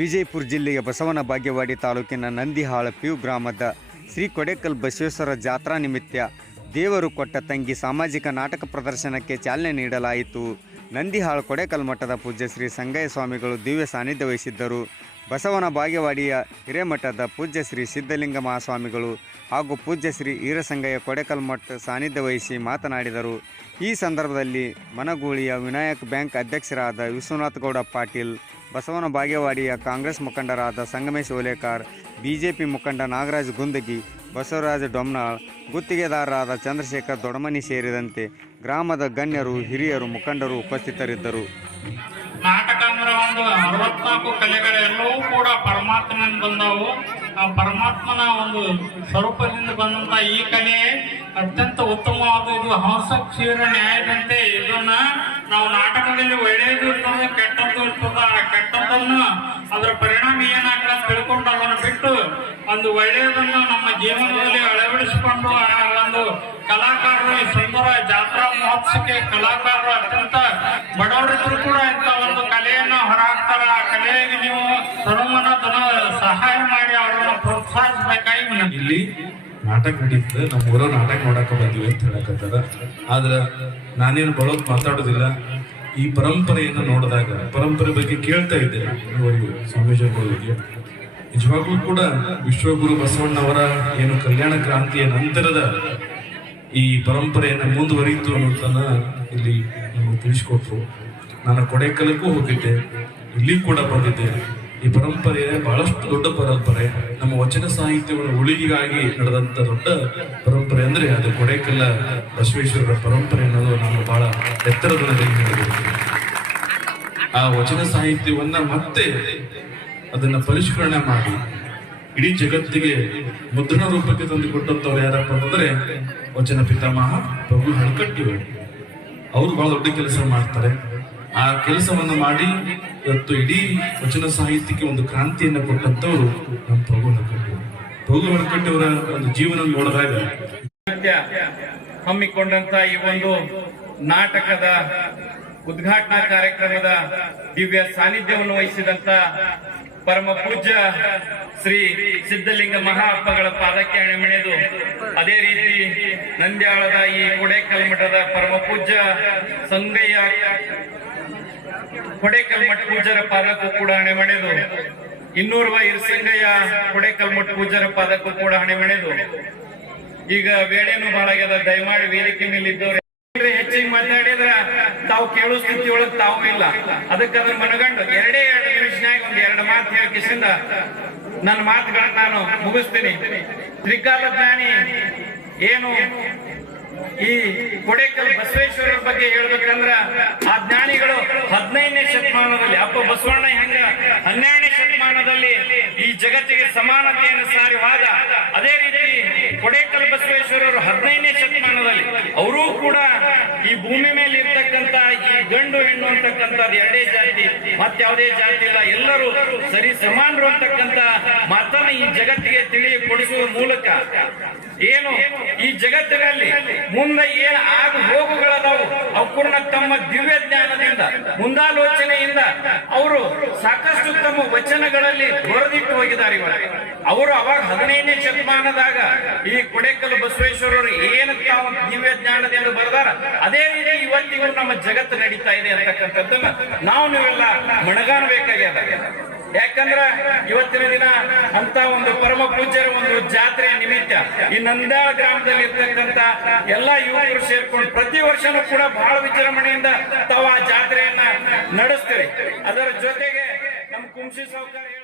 ವಿಜಯಪುರ ಜಿಲ್ಲೆಯ ಬಸವನ ಭಾಗ್ಯವಾಡಿ ತಾಲೂಕಿನ ನಂದಿಹಾಳ ಪಿಯು ಗ್ರಾಮದ ಶ್ರೀ ಕೊಡೇಕಲ್ ಬಸವೇಶ್ವರ ಜಾತ್ರಾ ನಿಮಿತ್ತ ದೇವರು ಕೊಟ್ಟ ತಂಗಿ ಸಾಮಾಜಿಕ ನಾಟಕ ಪ್ರದರ್ಶನಕ್ಕೆ ಚಾಲನೆ ನೀಡಲಾಯಿತು. ನಂದಿಹಾಳ ಕೊಡೇಕಲ್ ಮಠದ ಪೂಜ್ಯ ಶ್ರೀ ಸಂಗಯ್ಯ ಸ್ವಾಮಿಗಳು ದಿವ್ಯ ಸಾನ್ನಿಧ್ಯ ವಹಿಸಿದ್ದರು. ಬಸವನ ಬಾಗೇವಾಡಿಯ ಹಿರೇಮಠದ ಪೂಜ್ಯ ಶ್ರೀ ಸಿದ್ಧಲಿಂಗ ಮಹಾಸ್ವಾಮಿಗಳು ಹಾಗೂ ಪೂಜ್ಯ ಶ್ರೀ ಈರಸಂಗಯ್ಯ ಕೊಡೇಕಲ್ ಮಠ ಸಾನ್ನಿಧ್ಯ ವಹಿಸಿ ಮಾತನಾಡಿದರು. ಈ ಸಂದರ್ಭದಲ್ಲಿ ಮನಗೂಳಿಯ ವಿನಾಯಕ್ ಬ್ಯಾಂಕ್ ಅಧ್ಯಕ್ಷರಾದ ವಿಶ್ವನಾಥ್ ಗೌಡ ಪಾಟೀಲ್ ಬಸವನ ಬಾಗೇವಾಡಿಯ ಕಾಂಗ್ರೆಸ್ ಮುಖಂಡರಾದ ಸಂಗಮೇಶ್ ಓಲೇಕಾರ್, ಬಿಜೆಪಿ ಮುಖಂಡ ನಾಗರಾಜ್ ಗುಂದಗಿ, ಬಸವರಾಜ ಡೊಮ್ನಾಳ್, ಗುತ್ತಿಗೆದಾರರಾದ ಚಂದ್ರಶೇಖರ್ ದೊಡಮನಿ ಸೇರಿದಂತೆ ಗ್ರಾಮದ ಗಣ್ಯರು, ಹಿರಿಯರು, ಮುಖಂಡರು ಉಪಸ್ಥಿತರಿದ್ದರು. ನಾಟಕ ಅಂದ್ರೆ ಒಂದು ಅರವತ್ನಾಲ್ಕು ಕಲೆಗಳೆಲ್ಲವೂ ಕೂಡ ಪರಮಾತ್ಮನಿಂದ ಬಂದವು. ಆ ಪರಮಾತ್ಮನ ಒಂದು ಸ್ವರೂಪದಿಂದ ಬಂದಂತ ಈ ಕಲೆ ಅತ್ಯಂತ ಉತ್ತಮವಾದ ಇದು ಹಂಸ ಕ್ಷೀರ ನ್ಯಾಯದಂತೆ. ಇದನ್ನ ನಾವು ನಾಟಕದಲ್ಲಿ ಒಳ್ಳೆಯದು ಇರ್ತದೆ, ಕೆಟ್ಟದ್ದು ಇರ್ತದ. ಕೆಟ್ಟದ್ದನ್ನು ಅದರ ಪರಿಣಾಮ ಏನಾಗ್ತದೆ ತಿಳ್ಕೊಂಡು ಅದನ್ನು ಬಿಟ್ಟು ಒಂದು ಒಳ್ಳೆಯದನ್ನು ನಮ್ಮ ಜೀವನದಲ್ಲಿ ಅಳವಡಿಸಿಕೊಂಡು ಆ ಒಂದು ಕಲಾಕಾರರು, ಈ ಸುಂದರ ಜಾತ್ರಾ ಮಹೋತ್ಸವಕ್ಕೆ ಕಲಾಕಾರರು ಅತ್ಯಂತ ಬಡವರಿದ್ರು ಕೂಡ ಇಂಥ ಒಂದು ಕಲೆಯನ್ನು ಹೊರಹಾಕ್ತಾರ. ಆ ಕಲೆಗೆ ನೀವು ಸರ್ವಮನ ಧನ ಸಹಾಯ ಮಾಡಿ, ಅವರನ್ನು ಪ್ರೋತ್ಸಾಹಿಸಬೇಕಾಗಿ ಇಲ್ಲಿ ನಾಟಕ ನಡೀತದೆ. ನಮ್ಮ ಊರ ನಾಟಕ ನೋಡಕ ಬಂದಿವೆ ಅಂತ ಹೇಳಕತ್ತದ. ಆದ್ರೆ ನಾನೇನು ಬಳೋಕ್ ಮಾತಾಡೋದಿಲ್ಲ. ಈ ಪರಂಪರೆಯನ್ನು ನೋಡಿದಾಗ, ಪರಂಪರೆ ಬಗ್ಗೆ ಕೇಳ್ತಾ ಇದ್ದೆ ಇದುವರೆಗೂ ಸ್ವಾಮೀಜಿಗಳಿಗೆ ನಿಜವಾಗ್ಲೂ ಕೂಡ ವಿಶ್ವಗುರು ಬಸವಣ್ಣವರ ಏನು ಕಲ್ಯಾಣ ಕ್ರಾಂತಿಯ ನಂತರದ ಈ ಪರಂಪರೆಯನ್ನು ಮುಂದುವರಿಯಿತು ಅನ್ನೋದನ್ನ ಇಲ್ಲಿ ತಿಳಿಸ್ಕೊಟ್ರು. ನಾನು ಕೊಡೆಕಲಕ್ಕೂ ಹೋಗಿದ್ದೆ. ಇಲ್ಲಿ ಕೂಡ ಬಂದಿದ್ದೆ. ಈ ಪರಂಪರೆ ಬಹಳಷ್ಟು ದೊಡ್ಡ ಪರಂಪರೆ, ನಮ್ಮ ವಚನ ಸಾಹಿತ್ಯಗಳ ಉಳಿಗಾಗಿ ನಡೆದಂತ ದೊಡ್ಡ ಪರಂಪರೆ ಅಂದ್ರೆ ಅದು ಕೊಡೇಕಲ್ಲ ಬಸವೇಶ್ವರರ ಪರಂಪರೆ ಅನ್ನೋದು ನಾನು ಬಹಳ ಎತ್ತರದಲ್ಲಿ ಆ ವಚನ ಸಾಹಿತ್ಯವನ್ನ ಮತ್ತೆ ಅದನ್ನ ಪರಿಷ್ಕರಣೆ ಮಾಡಿ, ಇಡೀ ಜಗತ್ತಿಗೆ ಮುದ್ರಣ ರೂಪಕ್ಕೆ ತಂದು ಕೊಟ್ಟಂತವ್ರು ಯಾರಪ್ಪ ಅಂತಂದ್ರೆ ವಚನ ಪಿತಾಮಹ ಪ್ರಭು ಹಳಕಟ್ಟಿಯವರು ಅವರು ಬಹಳ ದೊಡ್ಡ ಕೆಲಸ ಮಾಡ್ತಾರೆ. ಆ ಕೆಲಸವನ್ನು ಮಾಡಿ ಇವತ್ತು ಇಡೀ ವಚನ ಸಾಹಿತ್ಯಕ್ಕೆ ಒಂದು ಕ್ರಾಂತಿಯನ್ನು ಕೊಟ್ಟಂತವರು ನಮ್ಮ ಪ್ರಭು ಹಳಕಟ್ಟಿ ಪ್ರಭು ಒಂದು ಜೀವನ ನೋಡಿದಾಗ ಹಮ್ಮಿಕೊಂಡಂತ ಈ ಒಂದು ನಾಟಕದ ಉದ್ಘಾಟನಾ ಕಾರ್ಯಕ್ರಮದ ದಿವ್ಯ ಸಾನ್ನಿಧ್ಯವನ್ನು ವಹಿಸಿದಂತ ಪರಮ ಪೂಜ್ಯ ಶ್ರೀ ಸಿದ್ಧಲಿಂಗ ಮಹಾಪ್ಪಗಳ ಪಾದಕ್ಕೆ ಅಣೆಮೆಣೆದು ಅದೇ ರೀತಿ ನಂದ್ಯಾಳದ ಈ ಕೊಡೇಕಲ್ ಮಠದ ಪರಮ ಪೂಜ್ಯ ಸಂಗಯ್ಯ ಕೊಡೇಕಲ್ ಮಠ ಪೂಜರ ಪಾದಕ್ಕೂ ಕೂಡ ಹಣೆಮಣೆದು ಇನ್ನೂರ್ವ ಇರ್ಸಿಂಗಯ್ಯ ಕೊಡೇಕಲ್ ಮಠ ಪೂಜರ ಪಾದಕ್ಕೂ ಕೂಡ ಹಣೆಮಣೆದು ಈಗ ವೇಳೆನೂ ಬಾಳಾಗ್ಯದ ದಯಮಾಡಿ ವೇದಿಕೆ ಮೇಲೆ ಇದ್ದವ್ರೆ ಹೆಚ್ಚಿಗೆ ಮಾತಾಡಿದ್ರ ತಾವು ಕೇಳೋ ಸ್ಥಿತಿ ಒಳಗೆ ತಾವು ಇಲ್ಲ. ಅದಕ್ಕೆ ಅದನ್ನ ಮನಗಂಡು, ಎರಡೇ ಎರಡು ನಿಮಿಷನಾಗ ಒಂದ್ ಎರಡು ಮಾತು ಹೇಳಿ ಕಿಸಿಂದ ನನ್ನ ಮಾತುಗಳನ್ನ ನಾನು ಮುಗಿಸ್ತೀನಿ. ತ್ರಿಕಾಲ ಜ್ಞಾನಿ, ಏನು ಈ ಕೊಡೇಕಲ್ ಬಸವೇಶ್ವರ ಬಗ್ಗೆ ಹೇಳ್ಬೇಕಂದ್ರ ಆ ಜ್ಞಾನಿಗಳು ಹದಿನೈದನೇ ಶತಮಾನದಲ್ಲಿ, ಅಪ್ಪ ಬಸವಣ್ಣ ಹೆಂಗ ಹನ್ನೆರಡನೇ ಶತಮಾನದಲ್ಲಿ ಈ ಜಗತ್ತಿಗೆ ಸಮಾನತೆಯನ್ನು ಸಾರಿ ವಾದ ಅದೇ ರೀತಿ ಕೊಡೇಕಲ್ ಬಸವೇಶ್ವರರು ಹದಿನೈದನೇ ಶತಮಾನದಲ್ಲಿ ಅವರೂ ಕೂಡ ಈ ಭೂಮಿ ಮೇಲೆ ಇರ್ತಕ್ಕಂತ ಈ ಗಂಡು, ಹೆಣ್ಣು ಅಂತಕ್ಕಂಥದ್ದು ಎರಡೇ ಜಾತಿ ಮತ್ಯಾವುದೇ ಜಾತಿ ಇಲ್ಲ. ಎಲ್ಲರೂ ಸರಿ ಸಮಾನರು ಅಂತಕ್ಕಂತ ಮಾತನ್ನ ಈ ಜಗತ್ತಿಗೆ ತಿಳಿ ಕೊಡಿಸುವ ಮೂಲಕ ಏನು? ಈ ಜಗತ್ತಿನಲ್ಲಿ ಮುಂದೆ ಏನ್ ಆಗ ಹೋಗುಗಳದಾವು ಅವಕೂರ್ಣ ತಮ್ಮ ದಿವ್ಯ ಜ್ಞಾನದಿಂದ, ಮುಂದಾಲೋಚನೆಯಿಂದ ಅವರು ಸಾಕಷ್ಟು ತಮ್ಮ ವಚನಗಳಲ್ಲಿ ಬರೆದಿಟ್ಟು ಹೋಗಿದ್ದಾರೆ ಇವಾಗ ಅವರು ಅವಾಗ ಹದಿನೈದನೇ ಶತಮಾನದಾಗ ಈ ಕೊಡೇಕಲ್ ಬಸವೇಶ್ವರರು ಏನು ದಿವ್ಯ ಜ್ಞಾನದಿಂದ ಬರೆದಾರ. ಅದೇ ರೀತಿ ಇವತ್ತಿಗೂ ನಮ್ಮ ಜಗತ್ತು ನಡೀತಾ ಇದೆ ಅಂತಕ್ಕಂಥದ್ದನ್ನ ನಾವು ನೀವೆಲ್ಲ ಮಣಗಾಣಬೇಕಾಗ್ಯದ ಯಾಕಂದ್ರ ಇವತ್ತಿನ ದಿನ ಅಂತ ಒಂದು ಪರಮ ಪೂಜ್ಯರ ಒಂದು ಜಾತ್ರೆಯ ನಿಮಿತ್ತ ಈ ನಂದಾ ಗ್ರಾಮದಲ್ಲಿ ಇರ್ತಕ್ಕಂತ ಎಲ್ಲಾ ಯುವಕರು ಸೇರ್ಕೊಂಡು ಪ್ರತಿ ವರ್ಷನೂ ಕೂಡ ಬಹಳ ವಿಜೃಂಭಣೆಯಿಂದ ತಾವು ಆ ಜಾತ್ರೆಯನ್ನ ನಡೆಸ್ತೇವೆ ಅದರ ಜೊತೆಗೆ ನಮ್ಮ ಸಾವುಕಾರ ಹೇಳಿದ